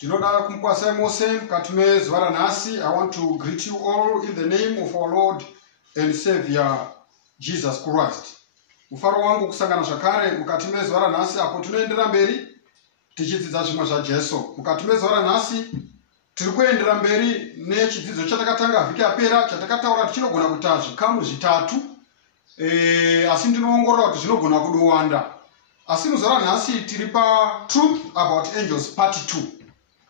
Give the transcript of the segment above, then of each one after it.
Tinoda kumkwasa mose mkatume zwara nasi. I want to greet you all in the name of our Lord and Savior Jesus Christ. Mufaro wangu kusangana zvakare mukatume zwara nasi apo tunoendera mberi tichidzidza zvimwe zvaJesu. Mukatume zwara nasi tiri kuendera mberi nechidzidzo chatakatanga vhiki yapera chatakataura tichinogona kuita zvikamu zvitatu asi ndinoongorora kuti zvinogona kudowanda. Asi muzvara nhasi tiri pa Truth About Angels Part 2.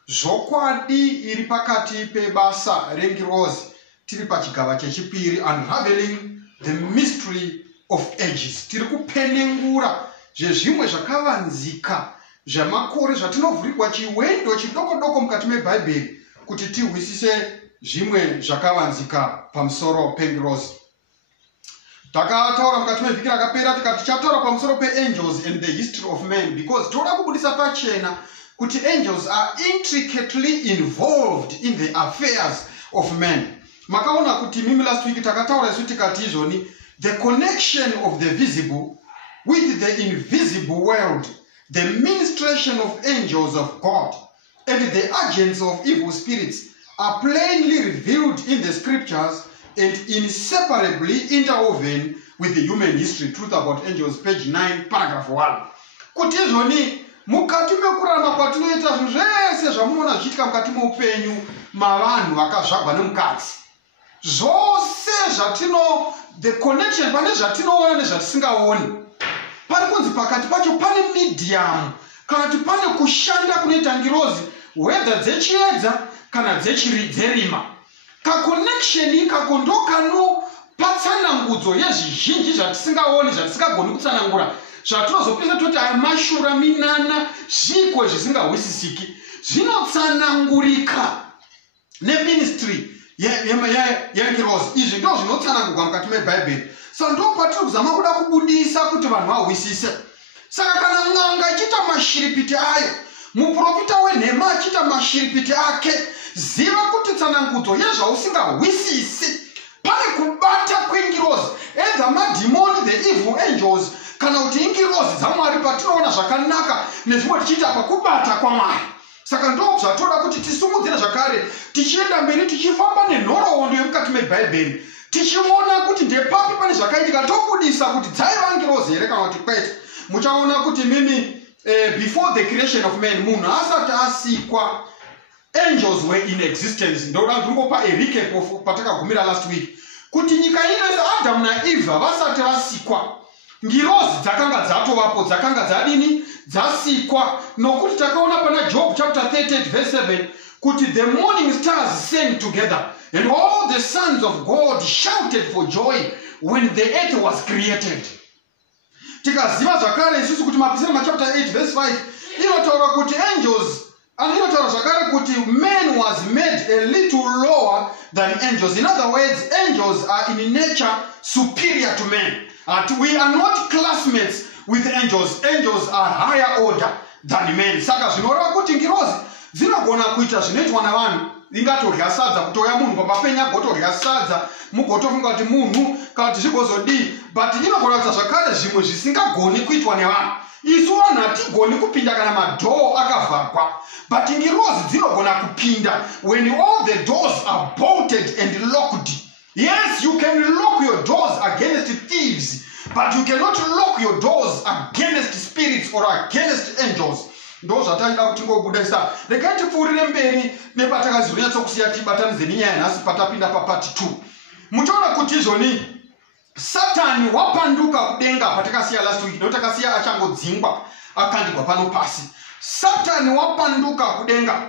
Zvokwadi iri pakati pebasa rengirozi tiri pachigava chechipiri, Unraveling the Mystery of Ages. Tiri kupenengura zvezvimwe zvakavanzika zvamakore zvatinovhurikwa chiwendo chidoko mukati mebhaibheri kuti tihwisise zvimwe zvakavanzika pamusoro pengirozi. Takataura mukati mevhiki rakapera tikati tichataura pamusoro peangels and the history of man, because toda kubudisa pachena kuti angels are intricately involved in the affairs of men. Makaona kuti mimi last week takataura isu tikati izvoni, the connection of the visible with the invisible world, the ministration of angels of God and the agents of evil spirits are plainly revealed in the scriptures and inseparably interwoven with the human history. Truth About Angels, page 9, paragraph 1. Kuti izvoni mukati mekurarama kwatinoita zvinhu zvese zvamunoona zvichiitika mukati meupenyu mavanhu vakazvagwa nemukadzi, zvose the connection pane zvatinoona nezvatisingaoni, pari kunzi pakati pacho pane medium kana kuti pane kushanda kunoita ngirozi, whether dzechiedza kana dzerima. Kaconnection ikako ndo kanopatsanangudzo yezvizhinji zvatisingaoni, zvatisingagoni kutsanangura, zvatinozopesa toti aya mashura minana zvikwe zvisingahwisisiki zvinotsanangurika neministry yengirozi. Izvi ndo zvinotsanangurwa mukati mebhaibheri. Saka ndo patiri kuzama kuda kubudisa kuti vanhu vahwisise. Saka kana n'anga ichiita mashiripiti ayo, muprofita wenhema achiita mashiripiti ake, ziva kuti tsanangudzo yezvausingahwisisi pane kubata kwengirozi, either madhimoni, the evil angels, kana kuti ingirozi dzaMwari patinoona zvakanaka nezvimwe tichiita pakubata kwaMwari. Saka ndo zvatoda kuti tisumudzire zvakare tichienda mberi tichifamba nenhoroondo yemukati mebhaibheri tichiona kuti ndepapi pane zvakaitika, tobudisa kuti dzaiva ngirozi here kana kuti kwete. Muchaona kuti mimi before the creation of man, munhu asati asikwa, angels were in existence. Ndoda ndingopa a recap of patakagumira last week kuti nyika ino Adam naEva vasati vasikwa, ngirozi dzakanga dzatovapo, dzakanga dzadini, dzasikwa. Nokuti takaona pana Job chapter 38 verse 7 kuti the morning stars sang together and all the sons of God shouted for joy when the earth was created. Tikaziva zvakare isusu kuti mapisarema chapter 8 verse 5 inotaura kuti angels, and inotaura zvakare kuti man was made a little lower than angels. In other words, angels are in nature superior to men. We are not classmates with angels. Angels are higher order than men. Saka zvinoreva kuti ngirozi dzinogona kuita zvinoitwa navanhu. Ingatorya sadza, kutoya munhu pamapenya gotorya sadza, mugotofunga kuti munhu kana kuti zvigozodii, but inogona kuita zvakare zvimwe zvisingagoni kuitwa nevanhu. Isu vanhu hatigoni kupinda kana madhoo akavharwa, but ngirozi dzinogona kupinda when all the doors are bolted and locked. Yes, you can lock your doors against thieves, but you cannot lock your doors against spirits or against angels. Ndo zvataida kuti ngobudisa. Regai tipfuurire mberi nepatakazonyatsokusiya tibatanidze nenyaya nhasi patapinda papart 2. Muchaona kuti izvoni Satani wapanduka kudenga patakasiya last week, ndo takasiya achangodzingwa akandikwa pano pasi. Satani wapanduka kudenga.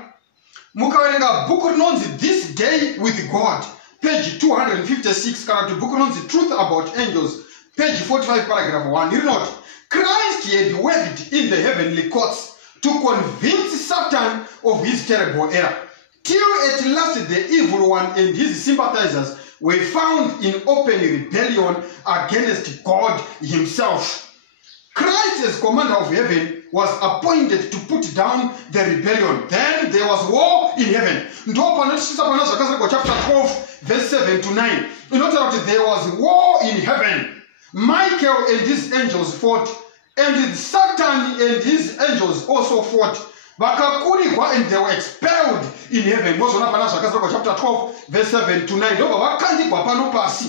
Mukaverenga bhuku rinonzi This Day with God, page 256, kana kuti bhuku rinonzi Truth About Angels, page 45, paragraph 1, rinoti Christ had worked in the heavenly courts to convince Satan of his terrible error, till at last the evil one and his sympathizers were found in open rebellion against God himself. Christ, as commander of heaven, was appointed to put down the rebellion. Then there was war in heaven. Chapter 12, verse 7 to 9. In other words, there was war in heaven. Michael and his angels fought, and Satan and his angels also fought. vakakurirwa and they were expelled in heaven. Mozona pana zvakazorwa chapter 12 verse 7 to 9 ndobva vakandikwa pano pasi.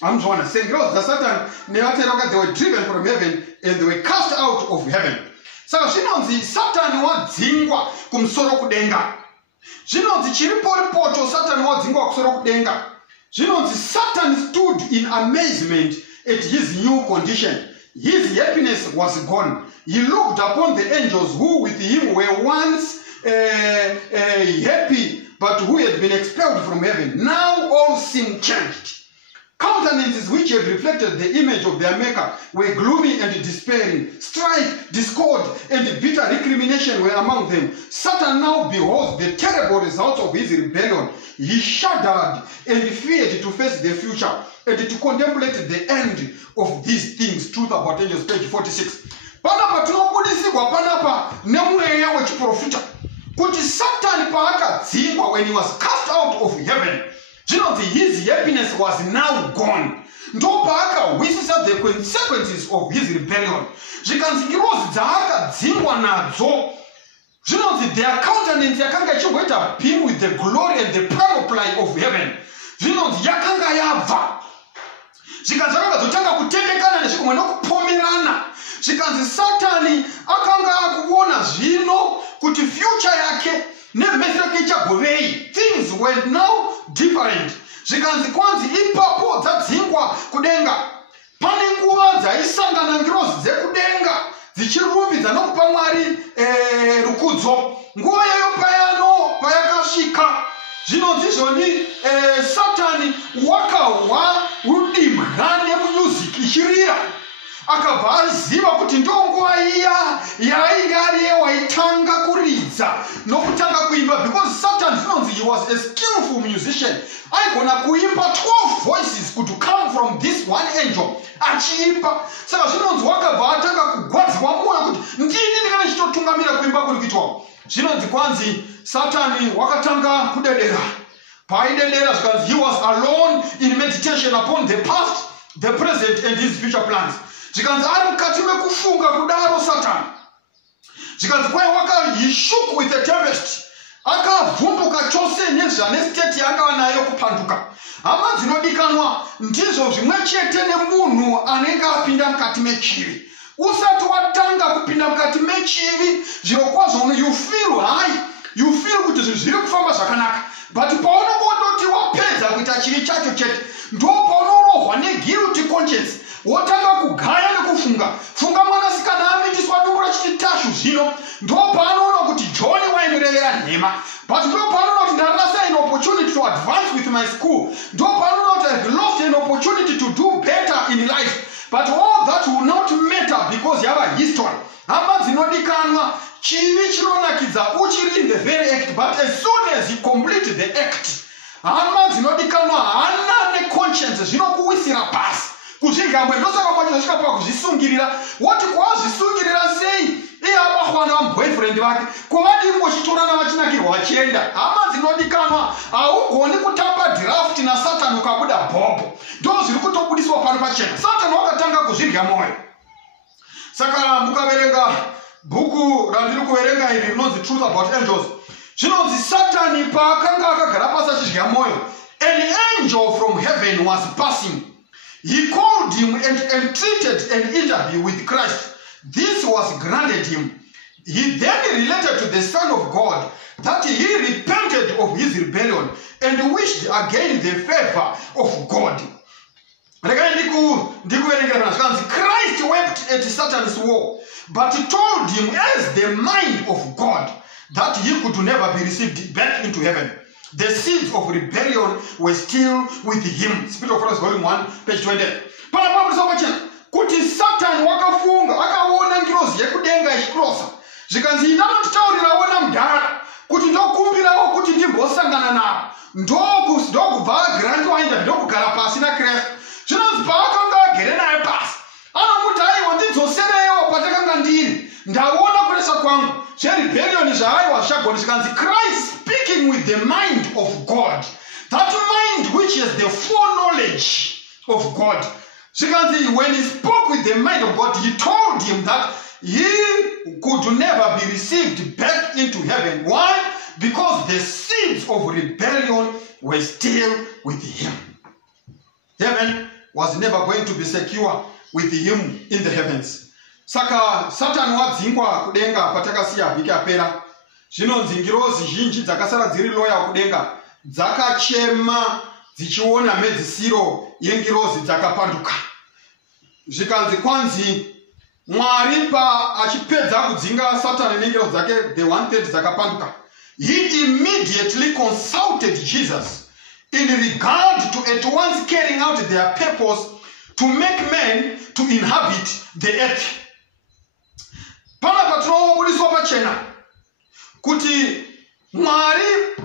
Amzwana sengirls dzaSatan nevatera they were driven from heaven and they were cast out of heaven. Saka zvinonzi Satani wadzingwa kumusoro kudenga. Zvinonzi chiriporipoto Satani wadzingwa kusoro kudenga. Zvinonzi Satan stood in amazement at his new condition. His happiness was gone. He looked upon the angels who with him were once happy, but who had been expelled from heaven. Now all seemed changed. Countenances which had reflected the image of their maker were gloomy and despairing. Strife, discord, and bitter recrimination were among them. Satan now beholds the terrible results of his rebellion. He shuddered and feared to face the future and to contemplate the end of these things. Truth about angels, page 46. Panapa tinobudisigwa panapa nemweya wechiprofita kuti Satan paakadzingwa when he was cast out of heaven. His happiness was now gone. Ndopaakahwisisa the consequences of his rebellion. Zvikanzi ngirozi dzaakadzingwa nadzo. Their countenance yakanga ichigoita beam with the glory and the panoply of heaven. Yakanga yabva. Zvikanzi akazotanga kutendekana nezvikumwe nokupomerana. Zvikanzi Satani akanga akuona zvino kuti future yake nemhezi yake ichagovei. Things were now different. Zvikanzi kwanzi ipapo dzadzingwa kudenga. Pane nguva dzaisangana ngirozi dzekudenga dzichirumbidza nokupa Mwari rukudzo. Nguva yayo payakasvika. Zvinonzi Satani wakahwa rudimha nemumusiki ichirira. Akabva aziva kuti ndonguva iya yainga ari waitanga kuridza nokutanga kuimba, because Satan zvinonzi he was a skillful musician. Aigona kuimba 12 voices could come from this one angel achiimba. Saka zvinonzi wakabva atanga kugwadziwa mwoyo kuti ndini ndinenge ndichitotungamira kuimba kuri kuitwa. Zvinonzi kwanzi Satani wakatanga kudedera. Paidedera zvikanzi he was alone in meditation upon the past, the present and his future plans. Zvikanzi ari mukati mekufunga kudaro Satani. Zvikanzi he shook with the tempest. Akavhunduka chose nezvane yanga nayo kupanduka. Hama dzinodikanwa ndizvo zvimwe chete nemunhu anenge apinda mukati mechivi. Usati watanga kupinda mukati mechivi, zvirokwazvo you feel high, you feel kuti zviri kufamba zvakanaka. But paunongoti wapedza kuita chivi chacho chete, ndo paunorohwa guilty conscience. Wotanga kugaya nekufunga. Funga mwanasikana amitiswa dungura chichitashu zvino. Ndo paanoona kuti John waimurevera nhema. But ndo paanoona kuti ndarasa an opportunity to advance with my school. Ndo paanoona kuti I've lost an opportunity to do better in life. But all that will not matter because you have a history. Hama dzinodikanwa chivi chinonakidza uchiri in the very act, but as soon as you complete the act, hama dzinodikanwa hana neconscience zvinokuwisira pasi. Kuzvigambwe ndosaka kwacho zvika pakuzvisungirira. Woti kwazvisungirira sei? Abahwana boyfriend vake kwavadi ngochitorana vachinakirwa vachienda. Hama dzinodikanwa haugoni kutamba draft na Satani ukabuda bhobho. Ndo zviri kutobudiswa pano pachena. Satani wakatanga kuzvirya mwoyo. Saka mukaverenga bhuku randiri kuverenga iri rinonzi Truth About Angels, zvinonzi Satani paakanga akagara pasi achidya mwoyo, an angel from heaven was passing. He called him and entreated an interview with Christ. This was granted him. He then related to the Son of God that he repented of his rebellion and wished again the favor of God. Christ wept at Satan's war, but he told him as the mind of God that he could never be received back into heaven. The seeds of rebellion were still with him. Spirit of Christ, volume 1, page 20. Kuti Satan wakafunga akaona ngirozi yekudenga ichikrosa. Zvikanzi ndinotitaurirawo mudhara kuti ndokumbirawo kuti ndimbosangana nawo. Ndokubva agrandiwa interview ndokugara pasi naKristu. Zvinonzi paakanga agere naye pasi, anomuti aiwa ndidzoserewo patakanga ndiri. Ndaona kuresa kwangu zverebellion zvaaiwa zvichagoni. Zvikanzi Christ speaking with the mind of God, that mind which has the foreknowledge of God. Zvikanzi when he spoke with the mind of God, he told him that he could never be received back into heaven. Why? Because the seeds of rebellion were still with him. Heaven was never going to be secure with him in the heavens. Saka Satan wadzingwa kudenga patakasiya vhiki yapera. Zvinonzi ngirozi zhinji dzakasara dziri loya kudenga dzakachema dzichiona medzisiro yengirozi dzakapanduka. Zvikanzi kwanzi Mwari achipedza kudzinga Satan nengirozi dzake the 1/3 dzakapanduka. He immediately consulted Jesus in regard to at once carrying out their purpose to make men to inhabit the earth. Pana patinobuliswa pachena kuti Mwari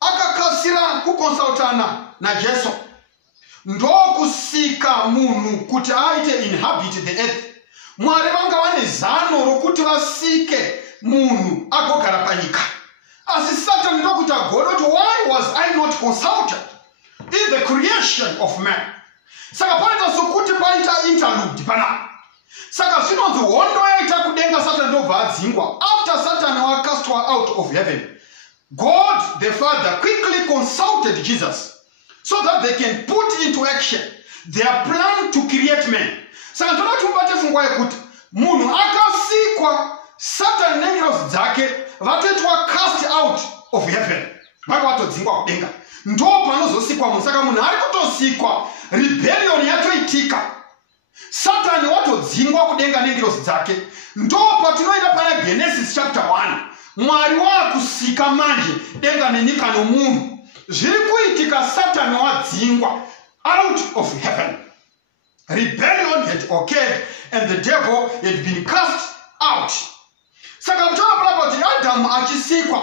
akakasira kukonsultana na Jesu ndokusika munhu kuti aite inhabit the earth. Mwari vanga vane zano rokuti vasike munhu agogara panyika. Asi Satan ndokuti agodoti, why was I not consulted in the creation of man? Saka paita sokuti paita interlude pana. Saka zvinonzi hondo yaita kudenga Satan ndobva adzingwa. After Satan was cast out of heaven, God the Father quickly consulted Jesus so that they can put into action their plan to create man. Saka ndinoti mubate fungwa yekuti munhu akasikwa Satan nengirozi dzake vatoitwa cast out of heaven. Vaka vatodzingwa kudenga. Ndo panozosikwa munhu. Saka munhu ari kutosikwa, rebellion yatoitika. Satan watodzingwa kudenga nengirozi dzake. Ndo patinoenda pana Genesis chapter 1. Mwari wakusika manje denga nenyika nomunhu. Zviri kuitika Satan wadzingwa out of heaven. Rebellion had occurred and the devil had been cast out. Saka mtona pala kuti Adam achisikwa.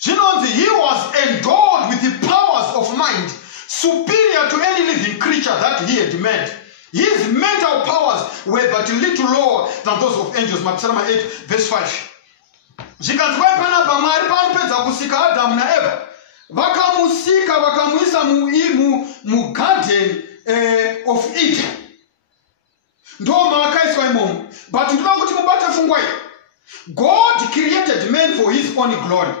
Zvinonzi he was endowed with the powers of mind superior to any living creature that he had made. His mental powers were but a little lower than those of angels. Psalm 8 verse 5. Zvikanzi panapa Mwari panopedza kusika Adam na Eva, vakamusika vakamuisa mu garden of Eden. Ndo makaiswa imomo. But ndoda kuti mubate fungwa iyi. God created man for his own glory,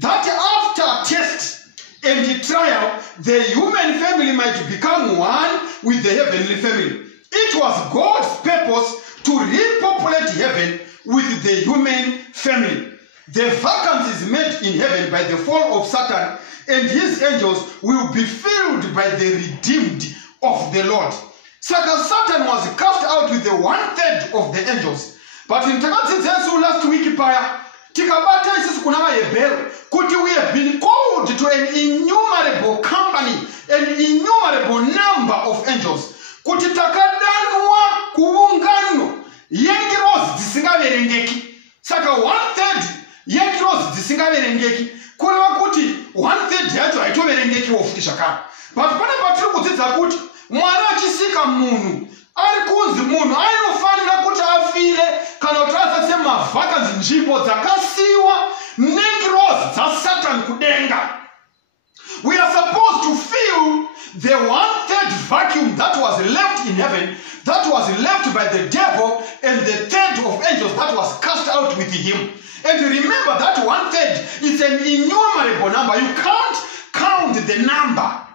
that after test and trial, the human family might become one with the heavenly family. It was God's purpose to repopulate heaven with the human family. The vacancies made in heaven by the fall of Satan and his angels will be filled by the redeemed of the Lord. Saka Satan was cast out with the 1/3 of the angels. But in Takadzizesu last week paya, tikabata isusu kuna vaHebheru kuti we have been called to an innumerable company, an innumerable number of angels. Kuti takadanwa kuungano yengirozi dzisingaverengeki. Saka 1/3 yengirozi dzisingaverengeki. Kureva kuti 1/3 yacho haitoverengeki wofuti zvakare. But pane patiri kudzidza kuti Mwari achisika munhu ari kunzi munhu anofanira kuti afire kana kuti asatse mavhakanzi nzvimbo dzakasiyiwa nengirozi dzaSatan kudenga. We are supposed to fill the 1/3 vacuum that was left in heaven, that was left by the devil, and the 1/3 of angels that was cast out with him. And remember that 1/3 is an innumerable number. You can't count the number.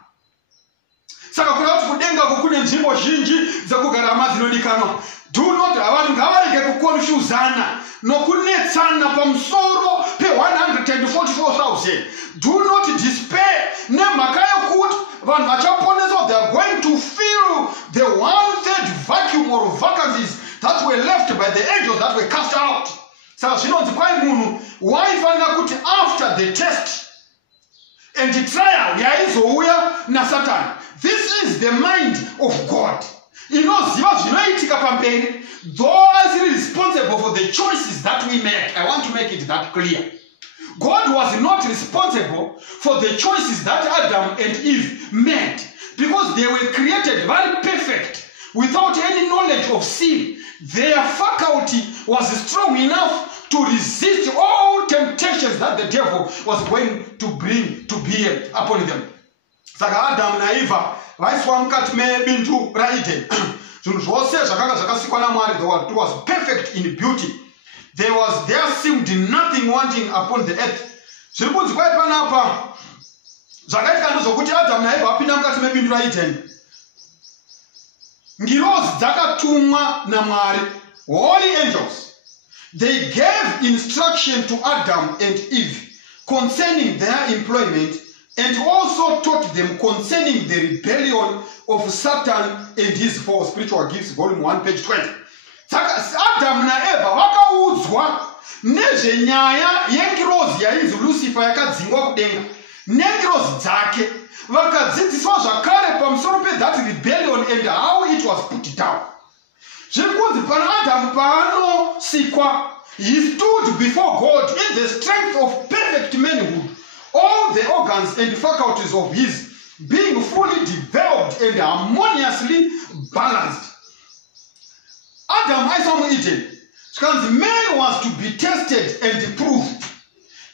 Saka kuti kudenga kukune nzvimbo zhinji dzekugara madzinodikanwa. Do not avanhu ngavarege kukonfuzana nokunetsana pamusoro pe144,000. Do not despair nemhaka yokuti vanhu vachaponeswa, they are going to fill the 1/3 vacuum or vacancies that were left by the angels that were cast out. Saka zvinonzi kwai munhu waifanira kuti after the test and the trial yaizouya naSatan. This is the mind of God. Inoziva zvinoitika pamberi, though as responsible for the choices that we make. I want to make it that clear. God was not responsible for the choices that Adam and Eve made, because they were created very perfect, without any knowledge of sin. Their faculty was strong enough to resist all temptations that the devil was going to bring to bear upon them. Saka Adam na Eva vaiswa mukati mebindu raEden. Zvinhu zvose zvakanga zvakasikwa naMwari, it was perfect in beauty. there seemed nothing wanting upon the earth. Zviri kunzi kwai panapa zvakaitika ndozvokuti Adamu naEvha vapinda mukati mebindu raEdheni. Ngirozi dzakatumwa naMwari, holy angels. They gave instruction to Adam and Eve concerning their employment, and also taught them concerning the rebellion of Satan and his false spiritual gifts, volume 1, page 20. Adam naEvha vakaudzwa nezvenyaya yengirozi yainzi Lucifer yakadzingwa kudenga nengirozi dzake, vakadzidziswa zvakare pamusoro pe-that rebellion and how it was put down. Zviri kunzi pana Adamu paanosikwa, he stood before God in the strength of perfect manhood, all the organs and faculties of his being fully developed and harmoniously balanced. Adam aiswa muEdheni, because man was to be tested and proved.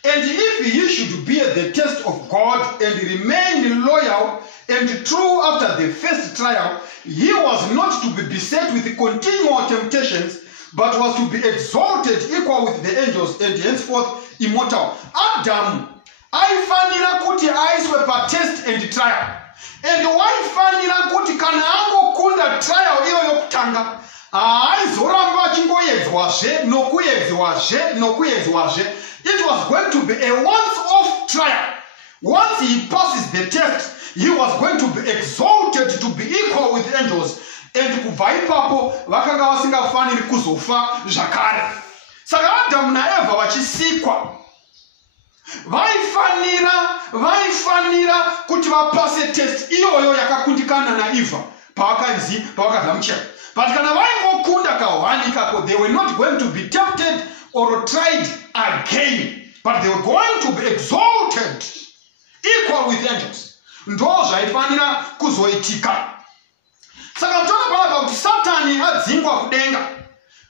And if he should bear the test of God and remain loyal and true after the first trial, he was not to be beset with continual temptations, but was to be exalted equal with the angels and henceforth immortal. Adam aifanira kuti aiswe pa test and trial. And waifanira kuti kana angokunda trial iyo yokutanga, aizoramba achingoedzwazve nokuedzwazve. It was going to be a once-off trial. Once he passes the test, he was going to be exalted to be equal with angels. And kubva ipapo vakanga vasingafaniri kuzofa zvakare. Saka Adamu naEvha vachisikwa, vaifanira kuti vapase test iyoyo yakakundikana naEvha pavakagamuchira. But kana vaingokunda kahwani ikako, they were not going to be tempted or tried again, but they were going to be exalted equal with angels. Ndo zvaifanira kuzoitika. Saka tona panapa kuti Satani adzingwa kudenga.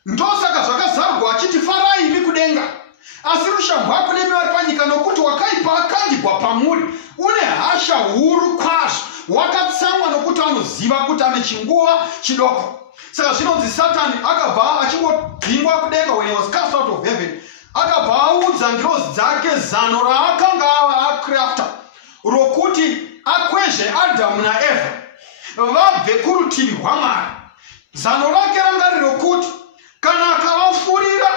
Ndo saka zvakazarwa achiti farai imi kudenga. Asi rushambo rwako nemi vari panyika, nokuti wakaipa akandikwa pamuri. Une hasha huru kwazvo. Wakatsamwa nokuti anoziva kuti ane chinguva chidoko. Saka zvinonzi Satani akabva achingodhingwa kudenga when he was cast out of heaven. Akabva audza ngirozi dzake zano raakanga akrafta rokuti akwezve Adamu naEvha vabve kurutivi rwaMwari. Zano rake ranga riri rokuti kana akavafurira,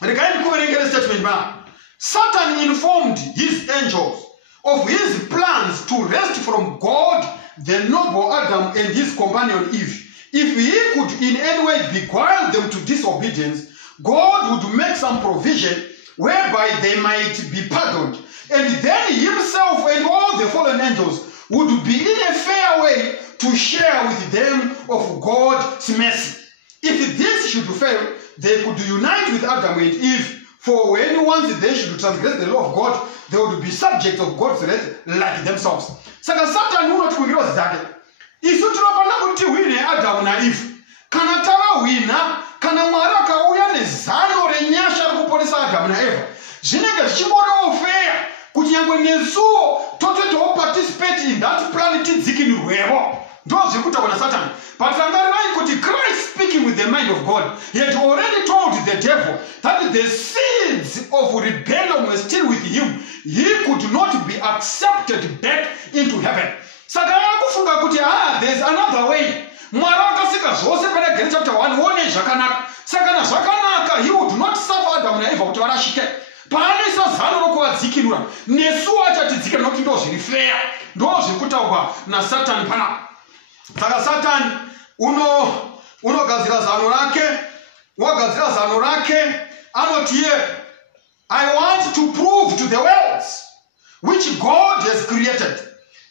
regai ndikuverengere statement mana. Satan informed his angels of his plans to wrest from God the noble Adam and his companion Eve. If he could in any way beguile them to disobedience, God would make some provision whereby they might be pardoned, and then himself and all the fallen angels would be in a fair way to share with them of God's mercy. If this should fail, they could unite with Adam and Eve, for when once they should transgress the law of God, they would be subject of God's wrath like themselves. Saka Satan unoti kungirozi dzake, isu tinofanira kuti wine Adamu naEvha. Kana tavahwina, kana Mwari akauya nezano renyasha rekuponesa Adamu naEvha, zvinenge zvichingoriwo fair kuti nyangwe nesuwo totoitawo participate in that plan tidzikinirwewo. Ndo zviri kutaura naSatani. But rangarirai kuti Christ, speaking with the mind of God, he had already told the devil that the seeds of rebellion were still with him. He could not be accepted back into heaven. Saka akufunga kuti there's another way. Mwari akasika zvose pana Genesis chapter 1 one zvakanaka. Saka na zvakanaka, he would not suffer Adamu naEvha kuti varashike. Paanoisa zano rokuvadzikinura, nesuwo achatidzikira nokuti ndo zviri fair. Ndo zviri kutaurwa naSatani pana. Saka Satani unogadzira zano rake, wagadzira zano rake, anoti I want to prove to the worlds which God has created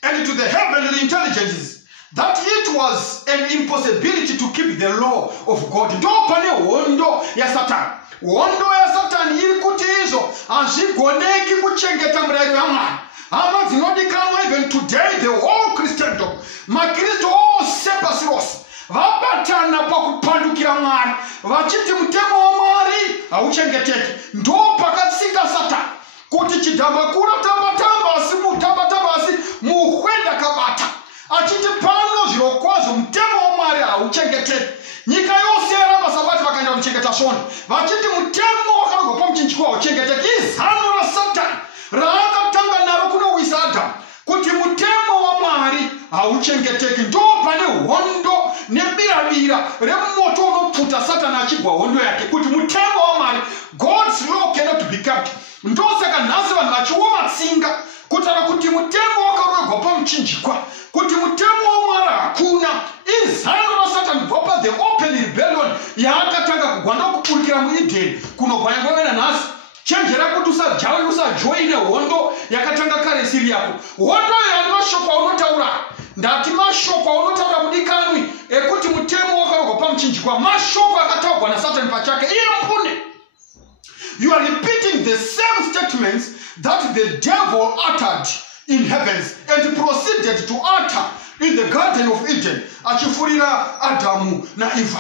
and to the heavenly intelligences that it was an impossibility to keep the law of God. Ndo pane hondo ya Satani. Hondo ya Satani iri kuti izvo hazvigoneki kuchengeta murayiro yaMwari. Hama dzinodikanwa even today, the whole Christendom, maKristu ose pasi rose vabatana pakupandukira Mwari, vachiti mutemo waMwari hauchengeteki. Ndo pakatsika Satani kuti chidhambakura tamba-tamba asi mutamba-tamba asi muhwenda kabata, achiti pano zvirokwazvo mutemo waMwari hauchengeteki. Nyika yose yaramba Sabati vakaenda vanochengeta soni vachiti mutemo wakarogwa pamuchinjikwa uchengeteka. Izano raSatani raakatanga naro kunowisa Adhamu kuti mutemo waMwari hauchengeteki. Ndo pane hondo nebiravira remoto unopfuta Satani achigwa hondo yake kuti mutemo waMwari, God's law cannot be kept. Ndosaka nhasi vanhu vachioma tsinga kutaura kuti mutemo wakarogwa pamuchinjikwa, kuti mutemo waMwari hakuna. Izano raSatani kubva the open rebellion yaakatanga kugwanda kupurikira muEdeni kunogwanya kwavena nhasi. Chenjera kuti usajoine hondo yakatanga kare siri yako. Hondo yamashoko aunotaura, ndati mashoko aunotaura mudikanwi ekuti mutemo wakarogwa pamuchinjikwa, mashoko akataurwa naSatani pachake iye mpune. You are repeating the same statements that the devil uttered in heavens and proceeded to utter in the Garden of Eden, achifurira Adamu na Eva.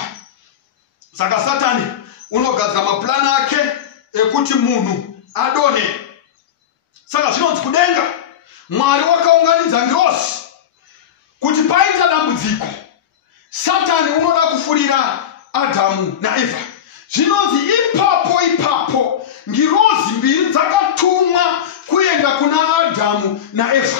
Saka Satani unogadzira maplana ake ekuti munhu adone. Saka zvinonzi kudenga Mwari wakaunganidza ngirosi kuti paita dambudziko Satani unoda kufurira Adamu na Eva. Zvinonzi ipapo ngirozi mbiri dzakatumwa kuenda kuna Adamu na Eva.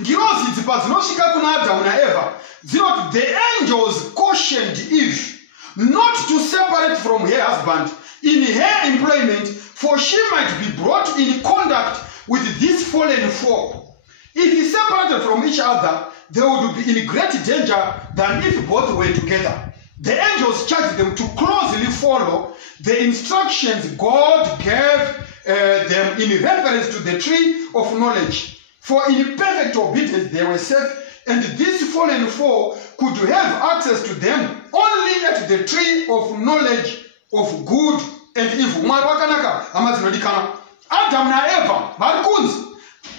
Ngirozi idzi padzinosvika kuna Adamu na Eva dzinoti the angels cautioned Eve not to separate from her husband in her employment, for she might be brought in contact with this fallen foe. If he separated from each other, they would be in great danger than if both were together. The angels charged them to closely follow the instructions God gave them in reference to the tree of knowledge. For in perfect obedience they were safe, and this fallen foe could have access to them only at the tree of knowledge of good and evil. Mwari wakanaka amazinodikana. Adamu na Eva vari kunzi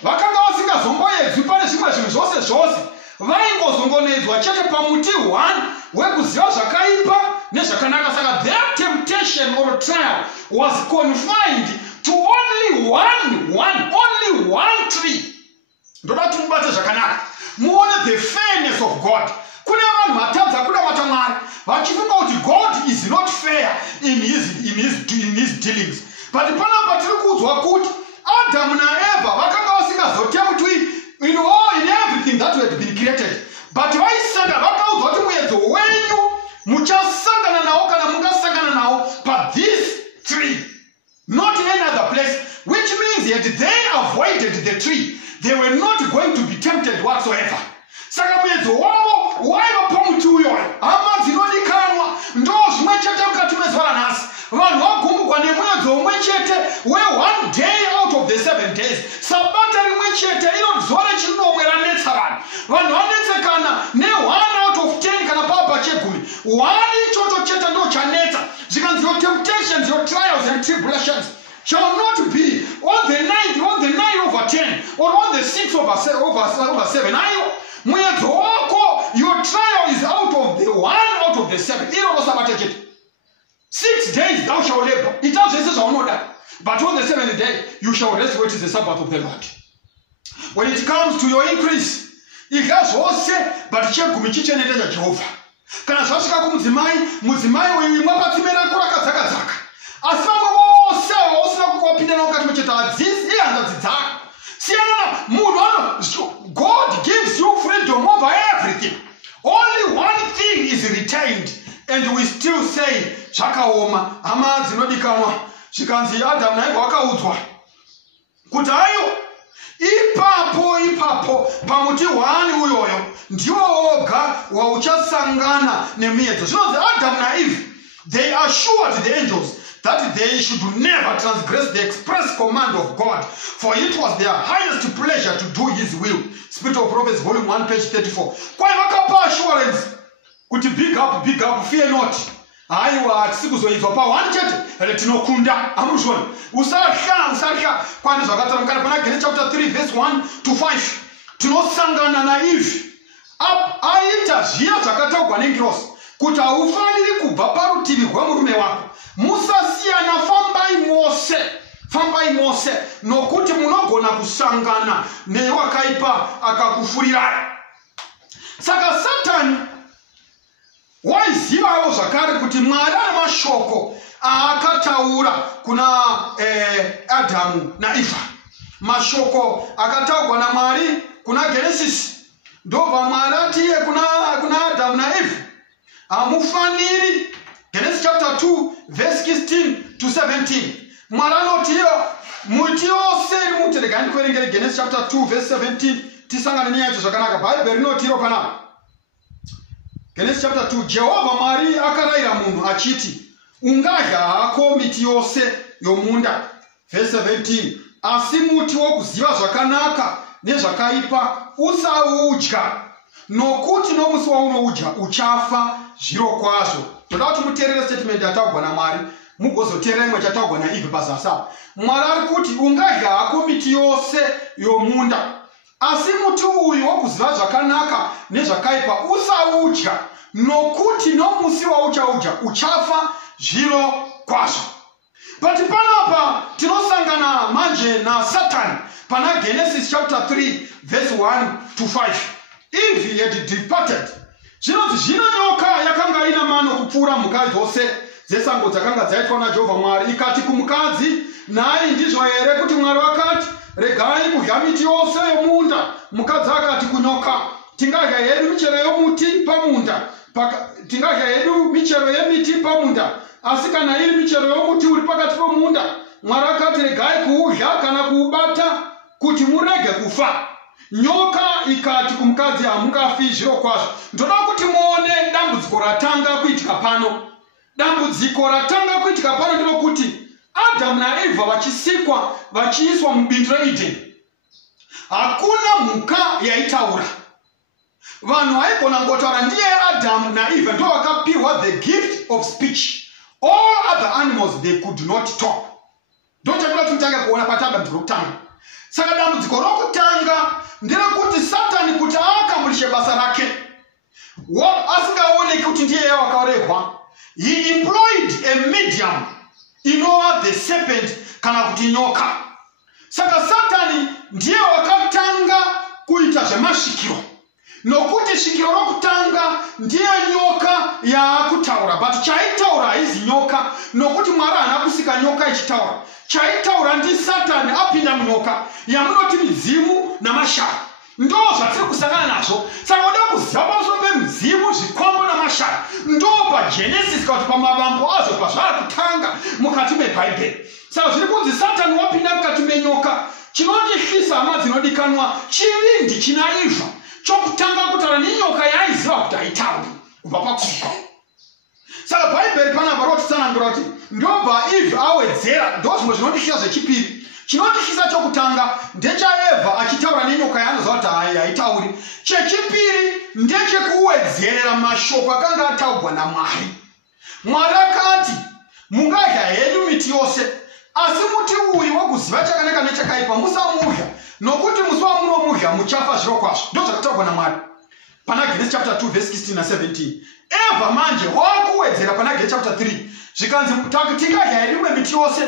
vakanga vasingazomboedzwi pane zvimwe zvinhu zvose vaingozongonedzwa chete pamuti one wekuziva zvakaipa nezvakanaka. Saka their temptation or trial was confined to only one tree. Ndoda tumubate zvakanaka muone the fairness of God. Kune vanhu vatadza kunamata Mwari vachifunga kuti God is not fair in his dealings. But panapa tiri kuudzwa kuti Adamu na Eva vakanga vasingazotemutwi in everything that had been created. But vaisanga vakaudzwa kuti muedzo wenyu muchasangana nawo kana mungasangana nawo pa this tree, not any other place, which means that they avoided the tree. They were not going to be tempted whatsoever. Saka muedzo wavo waiva pamuti uyoyo. Hama dzinodikanwa ndo zvimwe chete mukati mezuva ranhasi. Vanhu vagumbugwa nemuedzo umwe chete one day out of the 7 days. Sabata rimwe chete iro zuva rechinomwe ranetsa vanhu. Vanhu vanetsekana ne1 out of 10 kana papa chegumi. 1 ichocho chete ndo chanetsa. Zvikanzi your temptations, your trials and tribulations shall not be on the 9 over 10 or on the 6 over 7. Ayo muedzo wako, your trial is out of the 1 out of the 7. Iro rosabata chete. 6 days thou shalt labor. It tells you zvaunodai. But on the 7th day you shall rest, which is the Sabbath of the Lord. When it comes to your increase, idya zvose but chegumi chichenete chaJehovha. Kana zvasvika kumudzimai uyu mwapatsimira kurakadzakadzaka. Asi vamwe vose usina kuwapinda nawo mukati mechete hadzisi ihanzvadzi dzako. Siyana munhu God gives you freedom over everything. Only one thing is retained, and we still say zvakaoma. Hama dzinodikanwa zvikanzi Adamu naEva vakaudzwa kuti hayo ipapo pamuti one uyoyo ndiwo woga wauchasangana nemiedzo. Zvinonzi Adamu naEve, they assured the angels that they should never transgress the express command of God, for it was their highest pleasure to do his will. Spirit of Prophets, volume 1, page 34. Kwai vakapa assurance kuti big up, fear not. Aiwa hatisi kuzoizwa pa one chete tinokunda. Amuzvona usatya kwani zvakataramukana pana Genesis chapter 3 verse 1 to 5. Tinosangana naEve aita zviya zvakataurwa nengirosi kuti haufaniri kubva parutivi rwemurume wako. Musasiyana, fambai mose nokuti munogona kusangana newakaipa akakufurirai. Saka Satani waizivawo zvakare kuti Mwari ana mashoko akataura kuna Adamu na Eva. Mashoko akataurwa na Mwari kuna Genesis. Ndobva Mwari atiye kuna Adamu na Eva. Amufaniri. Genesis chapter 2 verse 16 to 17. Mwari anotiyo muti wose mutereka ndikuverengere Genesis chapter 2 verse 17 tisangane neyacho zvakanaka. Bible rinotiro pana Genesis chapter 2, Jehovah Mwari akarayira munhu achiti, ungadya hako miti yose yomunda. Verse 17, asi muti wokuziva zvakanaka nezvakaipa usaudya, nokuti nomusi waunoudya uchafa zviro kwazvo. Toda kuti muteerere statement yataurwa naMwari, mugozoteerera imwe chataurwa naIve pazasa. Mwari ari kuti ungadya hako miti yose yomunda, asi muti uyu wokuziva zvakanaka nezvakaipa usaudya, nokuti nomusi wauchaudya uchafa zviro kwazvo. But panapa tinosangana manje na Satan pana Genesis chapter 3 verse 1 to 5. Eve had departed. Zvino nyoka yakanga ina mano kupfuura mhuka dzose dzesango dzakanga dzaitwa naJehovha Mwari. Ikati kumukadzi, nhai ndizvo here kuti Mwari wakati, regai kudya miti yose yomunda? Mukadzi akati kunyoka, tingadya hedu michero yomuti pamunda, tingadya hedu michero yemiti pamunda, asi kana iri michero yomuti uri pakati pomunda, Mwari akati, regai kuudya kana kuubata kuti murege kufa. Nyoka ikati kumukadzi, hamungafi zviro kwazvo. Ndoda kuti muone dambudziko ratanga kuitika pano. Dambudziko ratanga kuitika pano nderokuti Adamu na Eva vachisikwa vachiiswa mubindu reEden, hakuna mhuka yaitaura. Vanhu vaigona ngotaura ndiye Adamu na Eva ndo vakapiwa the gift of speech. All other animals they could not talk. Ndo chakuda timutange kuona padambudziko rokutanga. Saka dambudziko rokutanga nderekuti Satani kuti akamurishe basa rake, asingaoneki kuti ndiye wakaregwa, he employed a medium inova the serpent kana kuti nyoka. Saka Satani ndiye wakatanga kuita zvemashikiro, nokuti shikiro rokutanga ndiye nyoka yaakutaura. But chaitaura haizi nyoka, nokuti Mwari haana kusika nyoka ichitaura. Chaitaura ndi Satani apinda munyoka yamunoti mizimu namashara. Ndo zvatiri kusangana nazvo. Saka uda kuziva pamusoro pemizimu, zvikombo namashara, ndo paGenesis kuti pamavambo azvo pazvari kutanga mukati meBhaibheri. Saka zviri kunzi Satani wapinda mukati menyoka. Chinondihisa hama dzinodikanwa, chivindi china Eva chokutanga kutaura nenyoka yaaiziva kuti haitauri kubva pakufa. Saka Bhaibheri panapa rotitsanangura kuti ndobva Eve awedzera. Ndo zvimwe zvinondihisa zvechipiri. Chinondihisa chokutanga ndechaEva achitaura nenyoka yaanoziva kuti haitauri. Chechipiri ndechekuwedzerera mashoko akanga ataurwa naMwari. Mwari akati, mungadya henyu miti yose, asi muti uyu wokuziva chakanaka nechakaipa musamudya, nokuti musi wamunomudya muchafa zviro kwazvo. Ndo zvakataurwa naMwari pana Genesis chapter 2 verse 16 na 17. Eva manje wakuwedzera pana Genesis chapter 3 zvikanzi tingadya hedu imwe miti yose,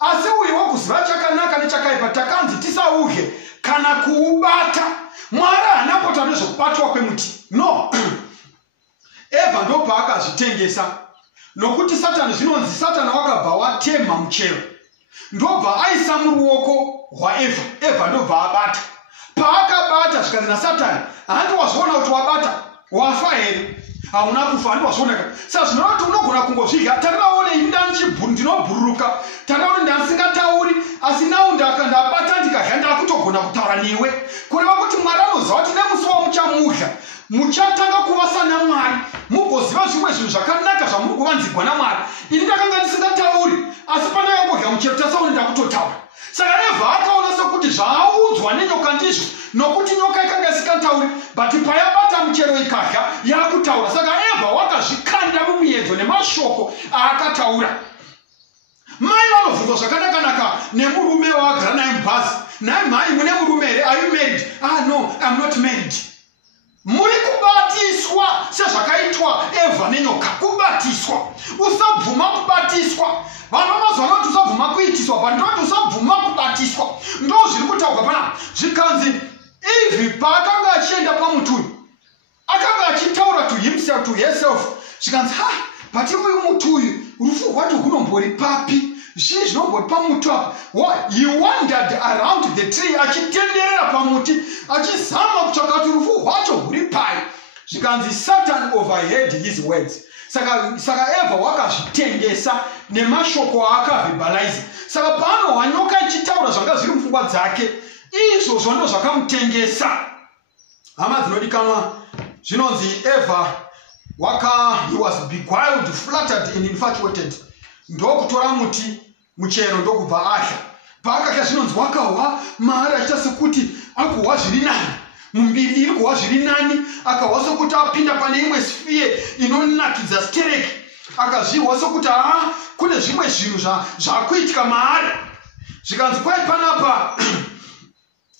asi uyu wokuziva chakanaka nechakaipa takanzi tisaudye kana kuubata. Mwari haanapota nezvokubatwa kwemuti, no. Eva ndo paakazvitengesa, nokuti Satani zvinonzi Satani wakabva watema muchero, ndobva aisa muruoko rwaEva. Eva ndobva abata. Paakabata zvikanzi naSatani, handi wazviona kuti wabata wafa here? Hauna kufa, handi wazvioneka. Saka zvinova kuti unogona kungozvidya. Tandiraone ndinobhururuka, tandiraone ndasingatauri, asi nau ndabata ndikadya ndakutogona kutaura newe. Kureva kuti Mwari anoziva kuti nemusi wamuchamudya muchatanga kuvasa naMwari, mugoziva zvimwe zvinhu zvakanaka zvamuri kuvanzirwa naMwari. Ini ndakanga ndisingatauri, asi pandakangodya muchero tasaone ndakutotaura. Saka Eva akaona sokuti zvaaudzwa nenyoka ndizvo, nokuti nyoka ikanga isingatauri, but payabata muchero ikadya yakutaura. Saka Eva wakazvikanda mumuedzo nemashoko aakataura. Mai vanobvunzwa zvakanaka nemurume waagara naye mubhazi, naye mhai mune murume here? Are you married? Ah no, I'm not married. Muri kubatiswa sezvakaitwa Eva nenyoka, kubatiswa. Usabvuma kubatiswa. Vanhu vamazuva vanoti usabvuma kuitiswa, vanhu ndoti usabvuma kubatiswa. Ndo zviri kutaurwa panapa. Zvikanzi Eve paakanga achienda pamuti uyu, akanga achitaura to himself, to herself. Zvikanzi but uyu muti uyu wacho kunombori papi zvii zvinombori pamuti apa. He wandered around the tree, achitenderera pamuti achizama kutsvaka kuti rufu rwacho rwuri pai. Zvikanzi Satan overheard his words. Saka Eva wakazvitengesa nemashoko aakavhebhalaiza. Saka paanowa nyoka ichitaura zvanga zviri mupfungwa dzake, izvozvo ndo zvakamutengesa. Hama dzinodikanwa, zvinonzi Eva he was beguiled, flattered and infatuated. Ndokutora muchero ndokubva ahya. Paakahya zvinonzi wakawa maari achita sekuti akuwa zviri nani. Mumbiri iri kuwa zviri nani, akawa sokuti apinda pane imwe sphere inonakidza stereki. Akazviwa sokuti kune zvimwe zvinhu zvakuitika maari. Zvikanzi kwai panapa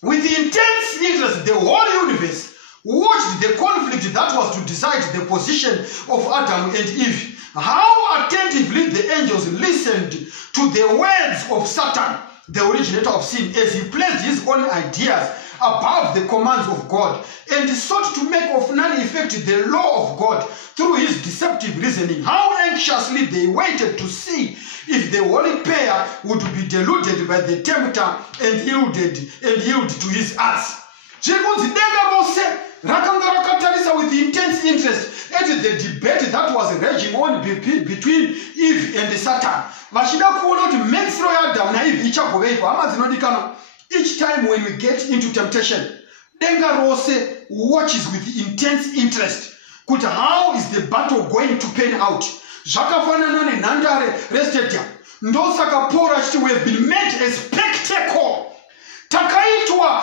with the intense interest the whole universe watched the conflict that was to decide the position of Adam and Eve. How attentively the angels listened to the words of Satan, the originator of sin, as he placed his own ideas above the commands of God and sought to make of none effect the law of God through his deceptive reasoning. How anxiously they waited to see if the holy pair would be deluded by the tempter and yield to his arts. With intense interest at the debate that was raging on between Eve and Satan. Each time when we get into temptation, Denga Rose watches with intense interest. How is the battle going to pan out? Jakafanana and Nandare rested here. Ndosaka Porach, we have been made a spectacle. Takaitwa,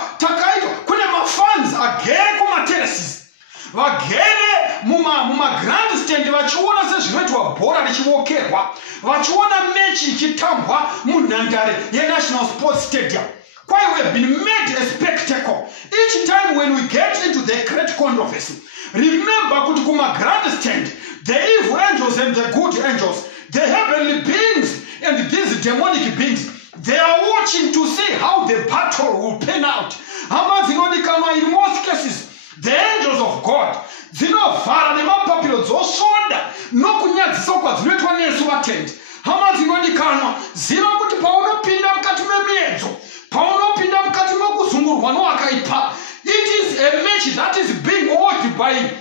kune mafans agere kuma terraces. Vagere muma grandstand vachiona sezvinoitwa bhora richivokerwa. Vachiona mechi ichitambwa munhandare yeNational Sports Stadium. Why we have been made a spectacle. Each time when we get into the great controversy, remember kuti kuma grandstand, the evil angels and the good angels, the heavenly beings and these demonic beings, they are watching to see how the battle will pan out. In most cases, the angels of God, dzinovhara nemapapiro dzosvoda nokunyadzisa kwadzinoitwa nesu vatendi. Hama dzinodikanwa, ziva kuti paunopinda mukati memiedzo, paunopinda mukati mekuzungurwa nowakaipa, it is a match that is being watched by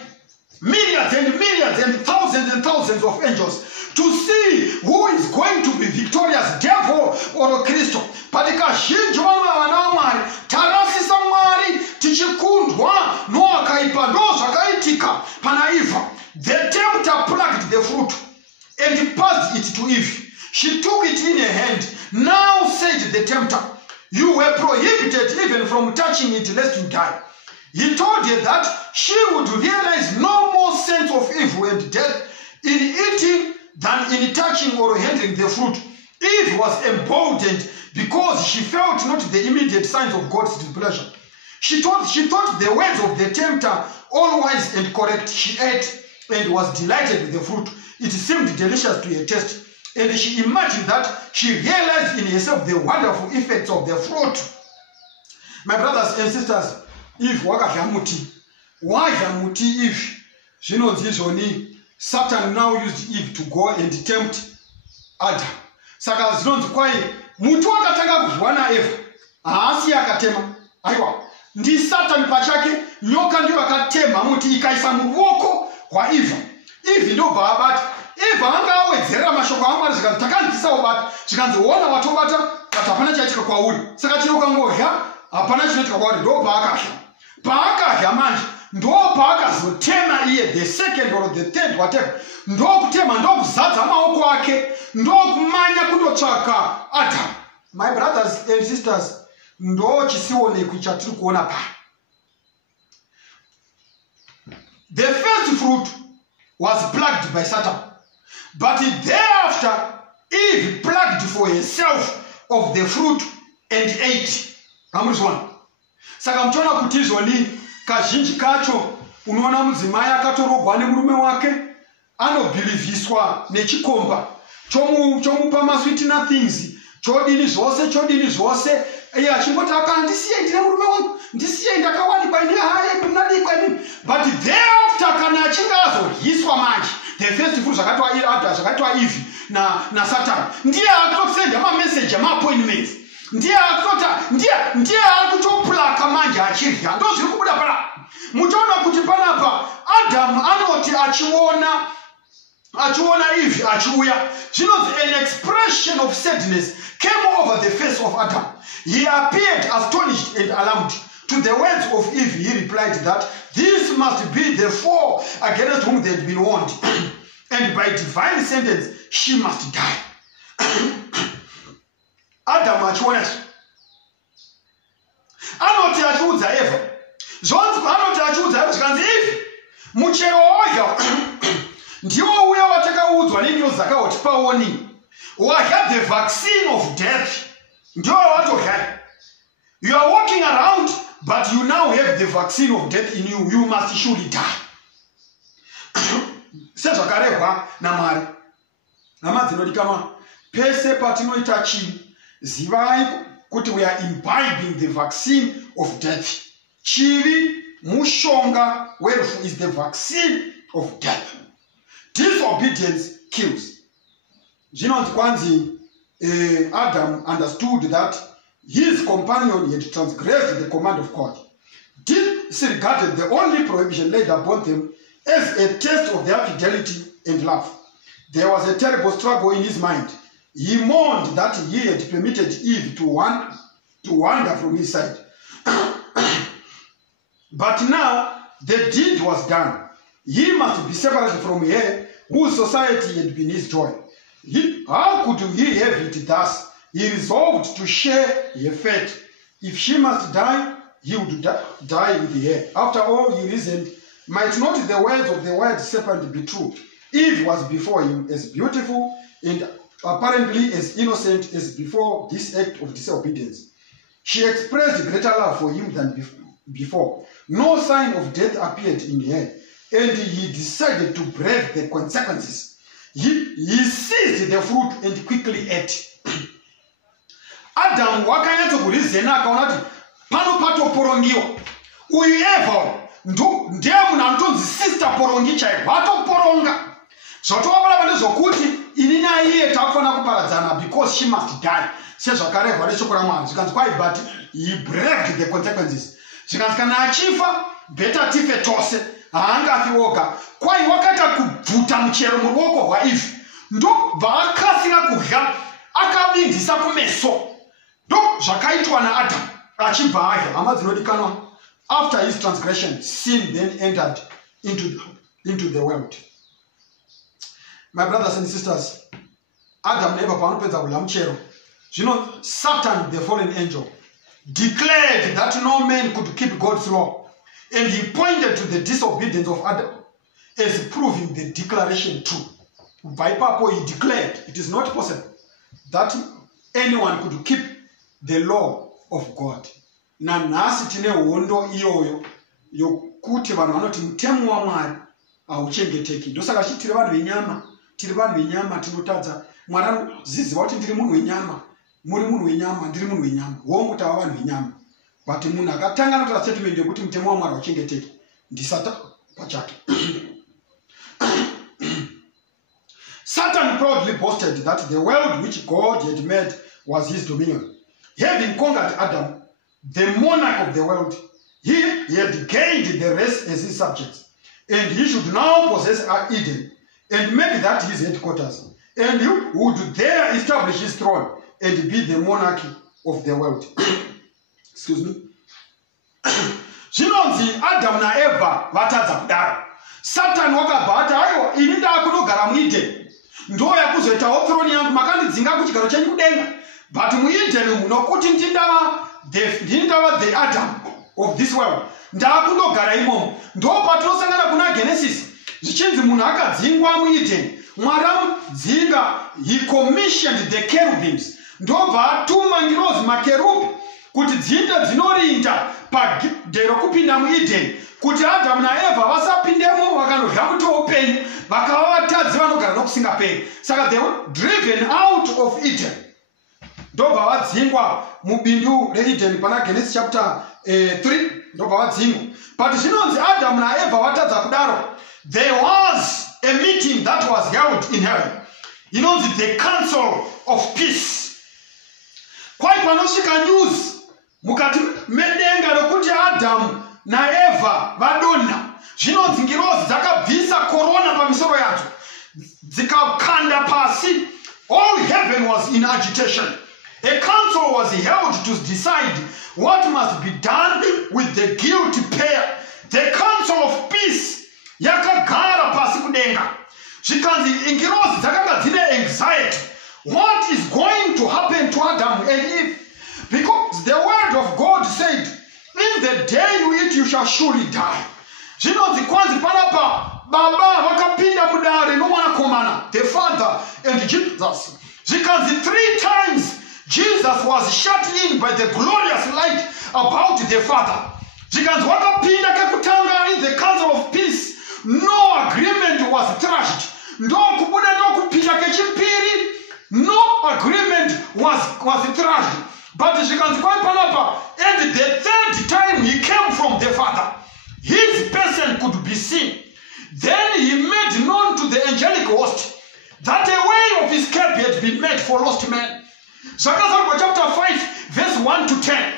millions and thousands of angels to see who is going to be victorious, devil or Christ. Patika zhinji vana vaMwari tarasisa Mwari tichikundwa nowakaipa ndozvakaitika pana Eva. The tempter plucked the fruit and passed it to Eve. She took it in her hand. Now said the tempter, you were prohibited even from touching it lest you die. He told her that she would realize no more sense of evil and death in eating than in touching or handling the fruit. Eve was emboldened because she felt not the immediate signs of God's displeasure. She thought the words of the tempter all wise and correct. She ate and was delighted with the fruit. It seemed delicious to her taste. And she imagined that she realized in herself the wonderful effects of the fruit. My brothers and sisters, Eve wakadya muti. Wadya muti Eve. Zvinonzi Satan now used Eve to go and tempt Adam. Saka zvinonzi kwai muti wakatanga kudyiwa naEva haasi akatema. Aiwa, ndi Satan pachake, nyoka ndiyo akatemha muti ikaisa muruoko rwaEva. Eve ndobva abata. Eva anga awedzera mashoko aMwari zvikanzi takanzisawo bata. Zvikanzi ona watobata but hapana chaitika kwauri. Saka chinokangodya hapana chinoitika kwauri, ndobva akadya. Paakadya manje ndopaakazotema iye the second or the third whatever. Ndokutema ndokuzadza maoko ake, ndokumanya kundotsvaka Adam. My brothers and sisters, ndo chisionekwi chatiri kuona pa. The first fruit was plucked by Satan, but thereafter Eve plucked for herself of the fruit and ate. Amuzwana. Saka mchona kuti izvoni kazhinji kacho unoona mudzimai akatorogwa nemurume wake anobhiliviswa nechikomba chomupa masweet nothings, chodini zvose iye achingoti akandisiye ndine murume wangu, ndisiye ndakawanikwa ine haye mnadikwa imi. But thereafter kana achinge azodyiswa manje the first fruit zvakatwa Eve na Satan. Ndiye akutosenda ma message ma appointments. Ndiye akutota ndiye akutoplaka manje achirya. Ndo zviri kubuda pala. Muchaona kuti panapa Adam anoti achiona Eve achiuya. Zvinonzi an expression of sadness came over the face of Adam. He appeared astonished and alarmed. To the words of Eve, he replied that this must be the foe against whom they had been warned, and by divine sentence, she must die. Adam achiona anoti achiudza Eva. Zvonzi anoti achiudza Eva zvikanzi Eve, muchero oyo ndiwo uya watakaudzwa nenyozi dzakautipa warning. Wadya the vaccine of death. Ndiwo watodya. You are walking around, but you now have the vaccine of death in you. You must surely die. Sezvakarehwa naMwari. Hama dzinodikama, pese patinoita chinhu, zivai kuti we are imbibing the vaccine of death. Chivi mushonga werufu is the vaccine of death. Disobedience kills. Zvinonzi kwanzi Adam understood that his companion had transgressed the command of God. Disregarded the only prohibition laid upon them as a test of their fidelity and love. There was a terrible struggle in his mind. He mourned that he had permitted Eve to wander from his side. But now the deed was done. He must be separated from her, whose society had been his joy. How could he have it thus? He resolved to share her fate. If she must die, he would die with her. After all, he reasoned, might not the words of the word serpent be true? Eve was before him as beautiful and apparently as innocent as before this act of disobedience. She expressed greater love for him than before. No sign of death appeared in her, and he decided to brave the consequences. He seized the fruit and quickly ate. Adam wakanyatso kurizena akaona kuti pano patoporongiwa. Uyu Eva ndiye munhu anotonzi sister porongi chaivo, vatoporonga. Zvotova pane zvokuti ini naiye takufanira kuparadzana because she must die. Sezvakarehwa neshoko raMwari zvikanzi kwai but he braved the consequences. Zvikanzi kana achifa better tife tose, haangafi oga. Kwai wakaita kubvuta muchero muruoko rwaEve, ndobva akasira kudya akavindisa kumeso. Ndo zvakaitwa naAdam achibva adya. Hama dzinodikanwa, after his transgression, sin then entered into the world. My brothers and sisters, Adam never paanopedza kudya muchero, zvino Satan, the fallen angel, declared that no man could keep God's law, and he pointed to the disobedience of Adam as proving the declaration true. By purpose, he declared it is not possible that anyone could keep the law of God. Nanhasi tine hondo iyoyo yokuti vanhu vanoti mutemo waMwari hauchengeteki. Ndosaka tiri vanhu venyama tinotadza. Mwari anoziziva kuti ndiri munhu wenyama, muri munhu wenyama, ndiri munhu wenyama. Hongu tava vanhu venyama. But munhu akatanga notora statement yekuti mutemo waMwari hauchengeteki ndisata pachake. Satan proudly boasted that the world which God had made was his dominion. Having conquered Adam, the monarch of the world, he had gained the rest as his subjects. And he should now possess Eden and make that his headquarters. And he would there establish his throne and be the monarch of the world. Excuse me. Zvinonzi Adam na Eva vatadza kudaro. Satan wakabata aiwa ini ndakunogara muEden. Ndo yakuzoitawo throne yangu, makandidzinga kuchigaro chenyu kudenga. But muEden munokuti ndindava the Adam of this world. Ndakundogara imomo. Ndo patinosangana kuna Genesis. Zvichinzi munhu akadzingwa muEden. Mwari amudzinga, he commissioned the cherubims. Ndobva atuma ngirozi makerubi kuti dzinde dzinorinda padero kupinda muEden, kuti Adamu naEva vasapindemo vakanodya muti woupenyu vakava vatadzi vanogara nokusingaperi. Saka they were driven out of Eden. Ndobva vadzingwa mubindu reEden pana Genesis chapter 3. Ndobva vadzingwa. But zvinonzi Adamu naEva vatadza kudaro, there was a meeting that was held in heaven. inonzi the council of peace. Kwai panosvika news mukati medenga rokuti Adamu naEvha vadonha, zvinonzi ngirozi dzakabvisa korona pamisoro yadzo dzikakanda pasi. All heaven was in agitation. A council was held to decide what must be done with the guilty pair. The council of peace yakagara pasi kudenga. Zvikanzi ngirozi dzakanga dzine anxiety. What is going to happen to Adam and Eve? Because the word of God said, in the day you eat, you shall surely die. Zvinonzi kwanzi panapa baba vakapinda mudare nomwanakomana, the father and Jesus. Zvikanzi 3 times Jesus was shut in by the glorious light about the father. Zvikanzi vakapinda kekutanga in the council of peace. No agreement was thrashed. Ndokubuda ndokupinda kechipiri. No agreement was thrashed. But zvikanzi kwai panapa, and the 3rd time he came from the father, his person could be seen. Then he made known to the angelic host that a way of escape had been made for lost men. Zvakazarwa chapter 5 verse 1 to 10.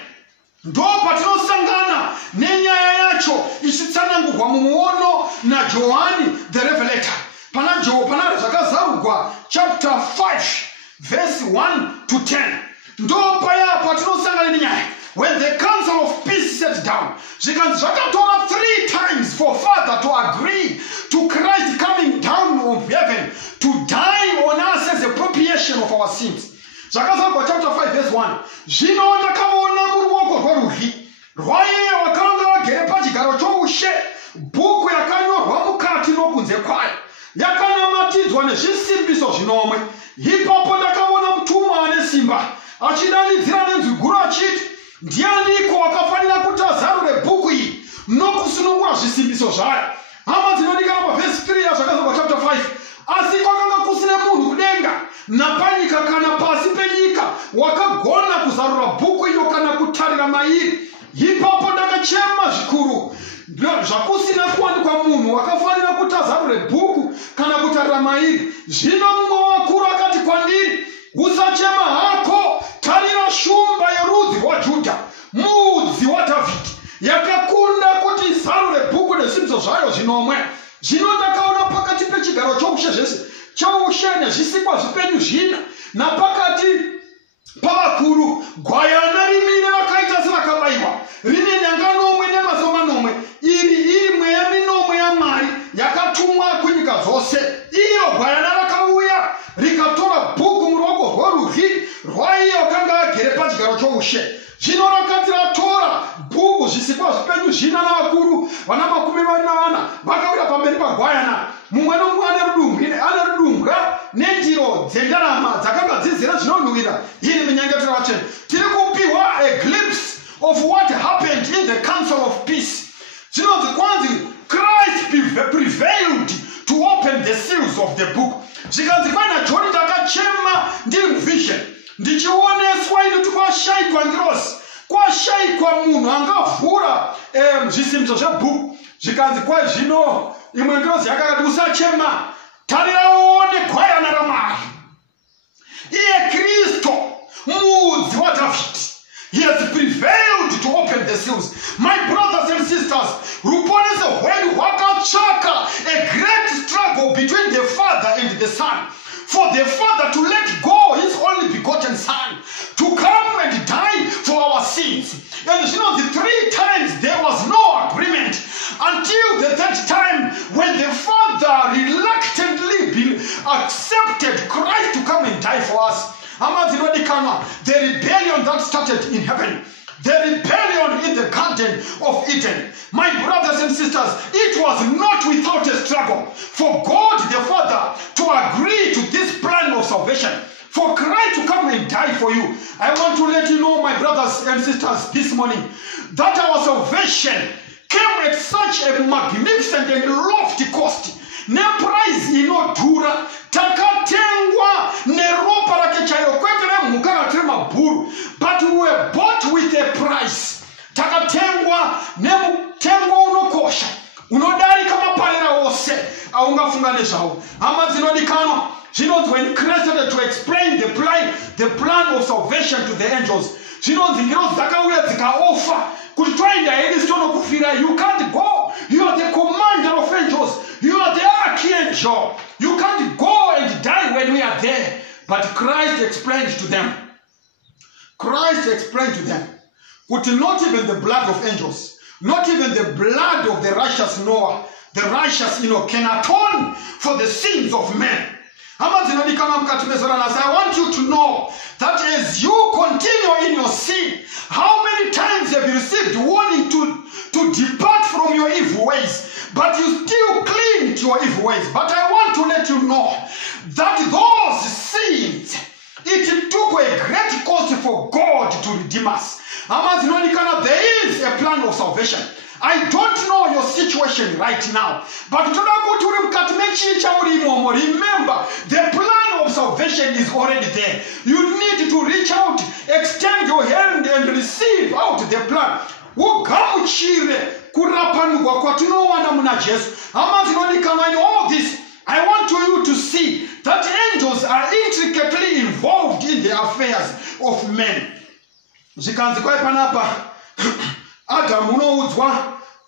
Ndo patinosangana nenyaya yacho ichitsanangurwa mumuono naJohani the Revelator. Pana zvakazarwa chapter 5 verse 1 to 10. Ndo paya patinosangana nenyaya. When the council of peace sat down, zvakatora 3 times for Father to agree to Christ coming down from heaven to die on us as a propitiation of our sins. Zvakazarwa chapter 5 verse 1. Zvino ndakaona muruoko rworudyi rwaiye wakanga wagere pachigaro choushe bhuku yakanyorwa mukati nokunze kwayo, yakanamatidzwa nezvisimbiso zvinomwe. Ipapo ndakaona mutumwa ane simba achidanidzira nenzwi guru achiti, ndianiko wakafanira kuti azarure bhuku iyi nokusunungura zvisimbiso zvayo? Hama dzinodikana pavhesi 3 yazvakazarwa chapter 5. Asi kwakanga kusine munhu kudenga napanyika kana pasi penyika wakagona kuzarura bhuku iyo kana kutarira mairi. Ipapo ndakachema zvikuru, zvakusina kuwanikwa munhu wakafanira kuti azarure bhuku kana kutarira mairi. Zvino mumwe wakuru akati kwandiri, usachema hako, tarira shumba yerudzi rwaJudha, mudzi waDhavhidhi, yakakunda kuti izarure bhuku nezvisimbiso zvayo zvinomwe. Zvino ndakaona pakati pechigaro choushe nezvisikwa zvipenyu 4 napakati pavakuru gwayana rimire rakaita serakabayiwa, rine nyanga 9 nemaso manomwe, iri mweya minomwe yaMwari yakatumwa kunyika dzose. Iyo gwayana rakauya rikatora bhuku muruoko rworudyi rwaiye wakanga agere pachigaro choushe. Zvino rakati ratora bhuku, zvisikwa zvipenyu 4 navakuru vana 24 vakauya pamberi pagwayana, mumwe nomumwe ane rudumbwa nendiro dzendarama dzakanga dzizere zvinonhuhwira. Iri minyengetero vatsvene, tiri kupiwa a glimpse of what happened in the council of peace. Zvinonzi kwanzi Christ prevailed to open the seals of the book. Zvikanzi kwaina John takachema ndiri muvision ndichioneswa ino kwashayikwa ngirozi, kwashayikwa munhu angavhura zvisimbiso zvebhuku. Zvikanzi kwai zvino imwe ngirozi yakati, usachema, tarira uone gwayana raMwari, iye Kristo mudzi waDhavhidhi. He has prevailed to open the seals. My brothers and sisters, ruponese hwedu hwakatsvaka a great struggle between the Father and the Son. For the Father to let go his only begotten Son to come and die for our sins. And you know, the 3 times there was no agreement until the 3rd time when the Father reluctantly accepted Christ to come and die for us. The rebellion that started in heaven, the rebellion in the Garden of Eden. My brothers and sisters, it was not without a struggle for God the Father to agree to this plan of salvation, for Christ to come and die for you. I want to let you know, my brothers and sisters, this morning, that our salvation came at such a magnificent and lofty cost. Ne price inodhura, takatengwa neropa rake chairo, kwete remhuka ratiri mabhuru, but we were bought with a price. Takatengwa nemutengo unokosha, unodarika maparira ose aungafunga nezvawo. Hama dzinodikanwa, When Christ started to explain the plan of salvation to the angels, you can't go. You are the commander of angels. You are the archangel. You can't go and die when we are there. But Christ explained to them. Not even the blood of angels, not even the blood of the righteous Noah, the righteous Enoch can atone for the sins of men. I want you to know that as you continue in your sin, how many times have you received warning to depart from your evil ways, but you still cling to your evil ways. But I want to let you know that those sins, it took a great cost for God to redeem us. There is a plan of salvation. I don't know your situation right now, but remember, the plan of salvation is already there. You need to reach out, extend your hand and receive out the plan. In all this, I want you to see that angels are intricately involved in the affairs of men. Adam unoudzwa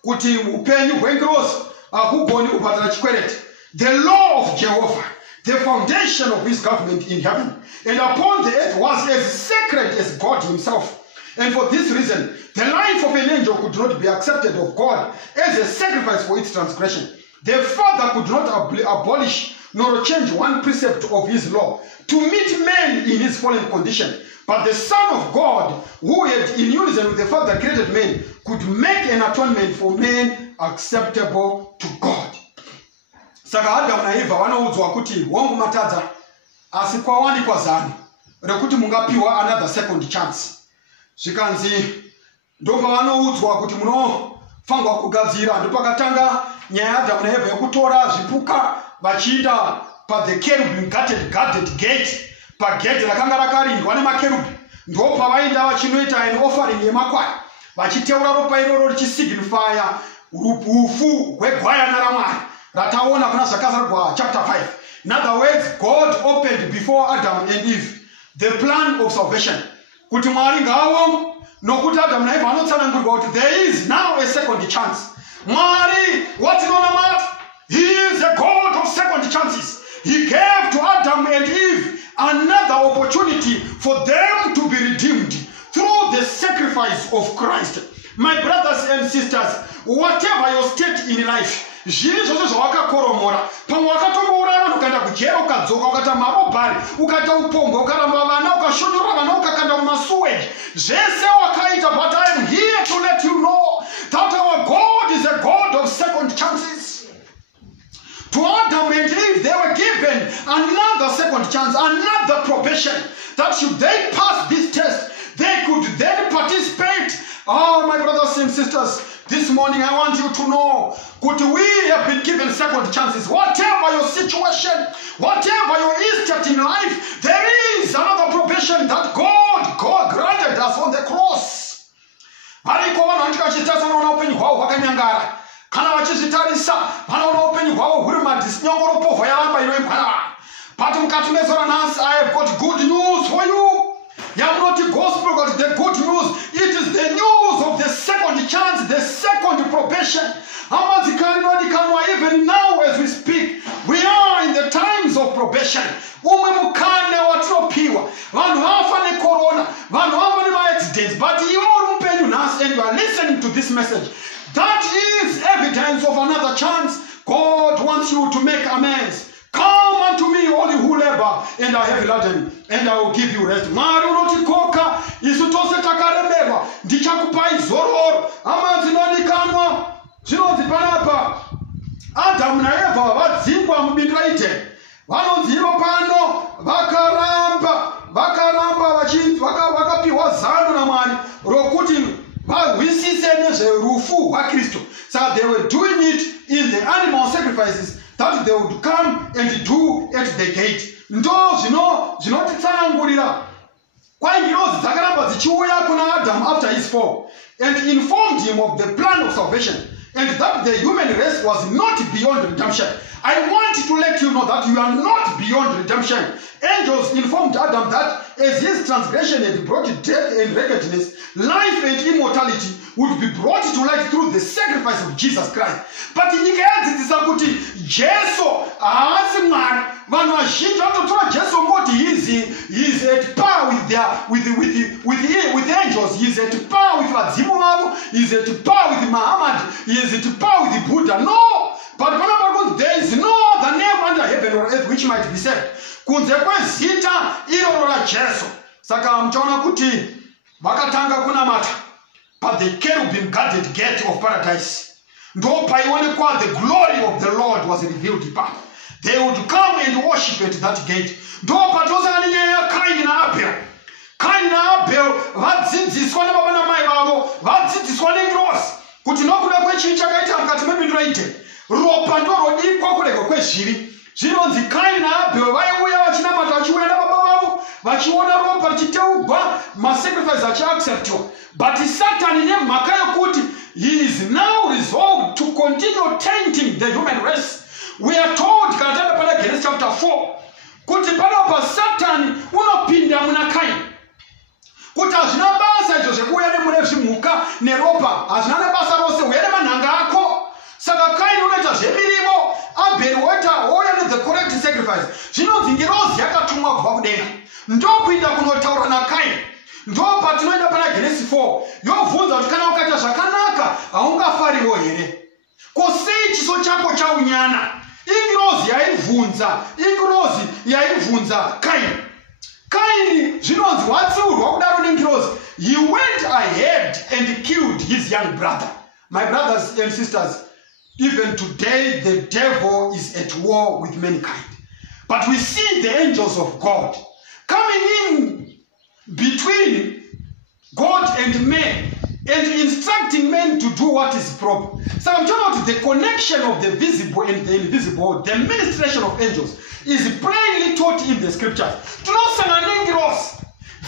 kuti upenyu hwengirosi ahugoni kupatana chikwereti. The law of Jehovah, the foundation of his government in heaven and upon the earth, was as sacred as God himself. And for this reason, the life of an angel could not be accepted of God as a sacrifice for its transgression. The Father could not abolish nor change one precept of his law to meet men in his fallen condition. But the Son of God, who had in unison with the Father created men, could make an atonement for men acceptable to God. Saka Adamu na Eva wanaudzwa kuti wangu matadza asi kwawani kwazani rekuti mungapiwa another second chance. Zvikanzi ndobva vanoudzwa kuti munofangwa kugadzira. Ndopakatanga nyaya yaAdamu na Eva yekutora zvipuka vachienda the cherubim guarded gate. Pagedhi rakanga rakarindwa nemakerubhi ndopavaenda vachinoita an offering yemakwai vachiteura ropa iroro richisignifya ufu hwegwayana raMwari rataona kuna zvakazarurwa chapter 5. In other words, God opened before Adam and Eve the plan of salvation. Kuti Mwari ngawo nokuti Adam na Eva vanotsanangurwa kuti there is now a second chance. Mwari watinoona mati, he is a God of second chances. He gave to Adam and Eve another opportunity for them to be redeemed through the sacrifice of Christ. My brothers and sisters, whatever your state in life, zviri zvose zvawakakoromora, pamwe wakatombouraya vanhu ukaenda kujera ukadzoka ukaita marobhari ukaita upombwe ukaramba vana ukashonyora vana ukakanda mumasuweji zvese wakaita. But I am here to let you know that our God is a God of second chances. To Adam and Eve, they were given another second chance, another probation, that should they pass this test, they could then participate. Oh, my brothers and sisters, this morning I want you to know that we have been given second chances. Whatever your situation, whatever your estate in life, there is another probation that God granted us on the cross. Kana vachizvitarisa vanoona upenyu hwavo huri nyongoropovha yaramba inoipana. But mukati mezora nhasi, I have got good news for you. Yamunoti gospel, but the good news, it is the news of the second chance, the second probation. Even now as we speak, we are in the times of probation. Umwe mukane watinopiwa vanhu vafa necorona, vanhu vafa nemaaccidents, but you are upenyu nhasi and you are listening to this message. That is evidence of another chance. God wants you to make amends. Come unto me, all you who labor and are heavy laden, and I will give you rest. Mwari unotikoka, isu tose takaremerwa, ndichakupai zororo. Ama zinodikanwa, zvinonzi panapa. Adamu na Eva vadzingwa mubindu raIdheni. Vanonzi ivo pano vakaramba vakapiwa zano naMwari rokuti vahwisise nezverufu hwaKristu. So they were doing it in the animal sacrifices that they would come and do at the gate. Ndo zvinotitsanangurira kwaingirozi dzakaramba dzichiuya kuna Adam after his fall and informed him of the plan of salvation. and that the human race was not beyond redemption. I want to let you know that you are not beyond redemption. Angels informed Adam that as his transgression had brought death and wickedness, life and immortality would be brought to light through the sacrifice of Jesus Christ. But in the Jesu haasi Mwari. Vanhu vazhinji vanotora Jesu ngoti he is at par with angels. He is at par with vadzimu vavo. He is at par with Muhammad. He is at par with Buddha. No. But there is no other name under heaven or earth which might be said. Kunze kwezita iroro raJesu. Saka mtaona kuti vakatanga kunamata but the cherubim guarded gate of paradise. Ndo paionekwa the glory of the Lord was revealed ipapo. They would come and worship at that gate. Ndo patosana nyaya ya Kaini na Abel. Kaini na Abel vadzidziswa nababa namai vavo, vadzidziswa nengirosi kuti nokuda kwechinhu chakaita mukati mebindu ite ropa ndorodiikwa kurega kwezvivi. Zvinonzi Kaini na Abel vaiuya vachinamata vachiuya nababa vavo vachiona ropa richiteugwa masacrifice achiacceptwa. But Satan nemhaka yokuti he is now resolved to continue tainting the human race. We are told kana pana Genesis chapter 4 kuti panapa Satan unopinda muna Kaini kuti hazvina basa izvo zvekuuya nemune zvimhuka neropa, hazvina nebasa rose, uya nemanhanga ako. Saka Kaini unoita zvemirivo, Abel oita the correct sacrifice. Zvinonzi ngirozi yakatumwa kubva kudenga ndokuinda kunotaura naKaini. Ndo patinoenda pana Genesis 4 yobvunza kuti kana ukaita zvakanaka haungafariwo here? Ko sei chiso chako chaunyana? Ingirozi yaibvunza Kaini. Kaini zvinonzi watsiurwa kudaro nengirozi. He went ahead and killed his young brother. My brothers and sisters, even today the devil is at war with mankind. But we see the angels of God coming in between God and man and instructing men to do what is proper. So I'm talking about the connection of the visible and the invisible. The ministration of angels is plainly taught in the scriptures. Tinosangana nengirosi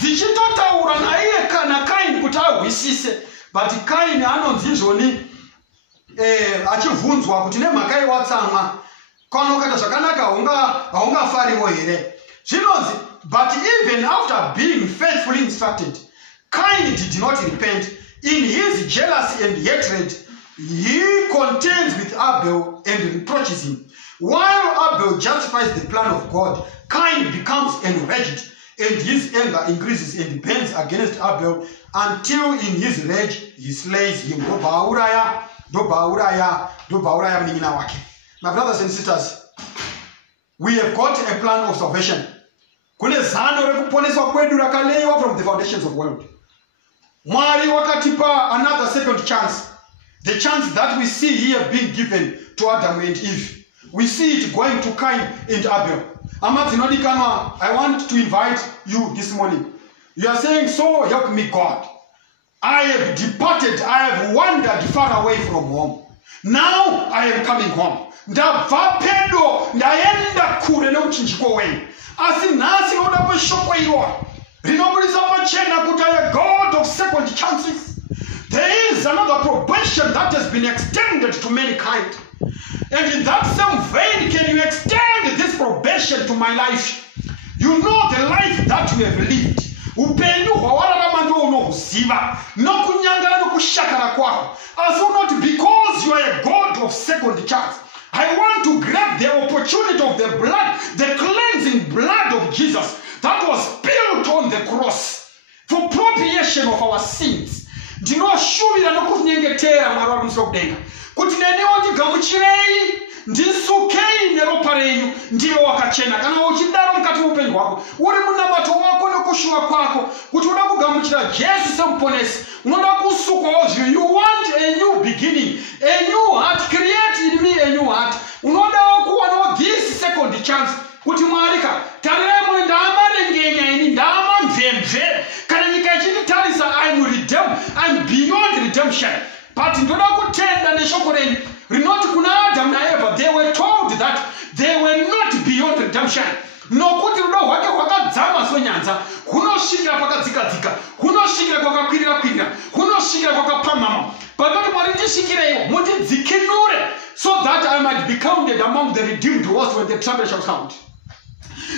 dzichitotaura naiye kana Kaini kuti ahwisise, but Kaini anonzi izvoni achivhunzwa kuti nemhaka yewatsamwa kana ukaita zvakanaka haungafariwo here. Zvinonzi, but even after being faithfully instructed, Cain did not repent. In his jealousy and hatred, he contends with Abel and reproaches him. While Abel justifies the plan of God, Cain becomes enraged and his anger increases and burns against Abel until in his rage he slays him. My brothers and sisters, we have got a plan of salvation. Kune zano rekuponeswa kwedu rakaleiwa from the foundations of the world. Mwari wakatipa another second chance. The chance that we see here being given to Adam and Eve. We see it going to Cain and Abel. Amadzinodikanwa, I want to invite you this morning. You are saying, so help me God. I have departed, I have wandered far away from home. Now I am coming home. Ndabva pedo, ndaenda kure neuchinjiko wenyu. Asi nhasi noda kweshoko iroro rinobudisa pachena kuti I am God of second chances. There is another probation that has been extended to mankind. And in that same vein, can you extend this probation to my life? You know the life that you have lived. Upenyu hwawararama ndo unohuziva nokunyangara nokushakara kwako. As not because you are a God of second chance. I want to grab the opportunity of the blood, the cleansing blood of Jesus that was spilled on the cross for propitiation of our sins. Ndinoshuvira nokunyengetera Mwari wakumusoro kudenga kuti nenewo ndigamuchirei ndisukei neropa renyu ndiye wakachena. Kana uchidaro mukati muupenyu hwako uri munabato wako nokushuva kwako kuti unoda kugamuchira Jesu semuponesi, unoda kusukwawo zvino. You want a new beginning, a new heart. Create in me a new heart. Unodawo kuwanawo this second chance kuti Mwarika tarirai ndamarengenya ini ndamamvemve kana nyika ichititarisa I'm redeemed, I'm beyond redemption. But ndoda kutenda neshoko renyu rinoti kuna Adam na Eva, they were told that they were not beyond redemption. Nokuti rudo hwake hwakadzama sonyanza, hunosvikira pakadzikadzika, hunosvikira kwakakwirira kwirira, hunosvikira kwakapamhama. Panoti Mwari ndishikireiwo, mundidzikinure, so that I might be counted among the redeemed ones when the trumpet shall sound.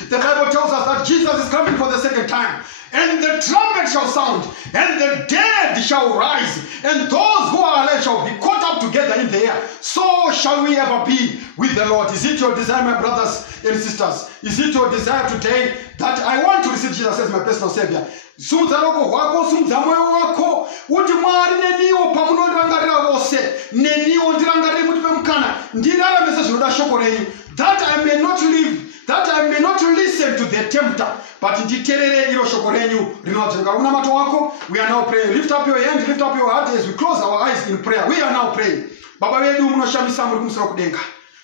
The Bible tells us that Jesus is coming for the second time. And the trumpet shall sound, and the dead shall rise, and those who are alive shall be caught up together in the air. So shall we ever be with the Lord. Is it your desire, my brothers and sisters? Is it your desire today that I want to receive Jesus as my personal Savior? Sumudza roko rwako, sumudza mwoyo wako, uti Mwari neniwo pamunondirangarira vose, neniwo ndirangarire mutipe mukana, ndiraramise zvinoda shoko renyu, that I may not live, that I may not listen to the tempter, but nditerere iro shoko renyu rinodzvenga. Una mato wako, we are now praying. Lift up your hand, lift up your heart as we close our eyes in prayer. We are now praying. Baba vedu munoshamisa muri kumusoro kudenga,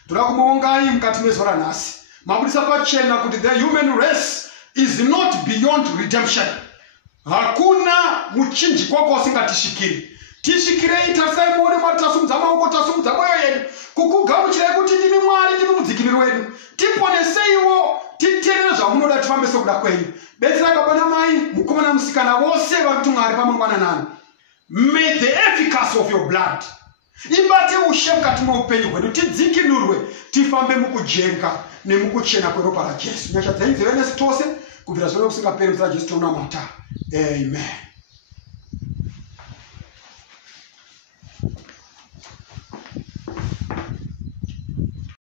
toda kumuongai mukati mezuva ranhasi, mabudisa pachena kuti the human race is not beyond redemption. Hakuna muchinjikwa kwasingatishikiri. Tishikirei, tarisai muone Mwari, tasumudza maoko, tasumudza mwoyo yedu kukugamuchirai kuti ndimi Mwari, ndimi mudzikinuri wedu. Tiponeseiwo, titerere zvamunoda tifambe sokuda kwenyu. Betserai baba namai, mukomana musikana vose vari kuti Mwari pamangwana nani. May the efficacy of your blood ibate ushe mukati mweupenyu hwedu, tidzikinurwe, tifambe mukujenga nemukuchena kweropa raJesu. Nyasha dzenyu dzive nesu tose kubvira zvino kusingaperi. Muzita raJesu tounamata. Amen.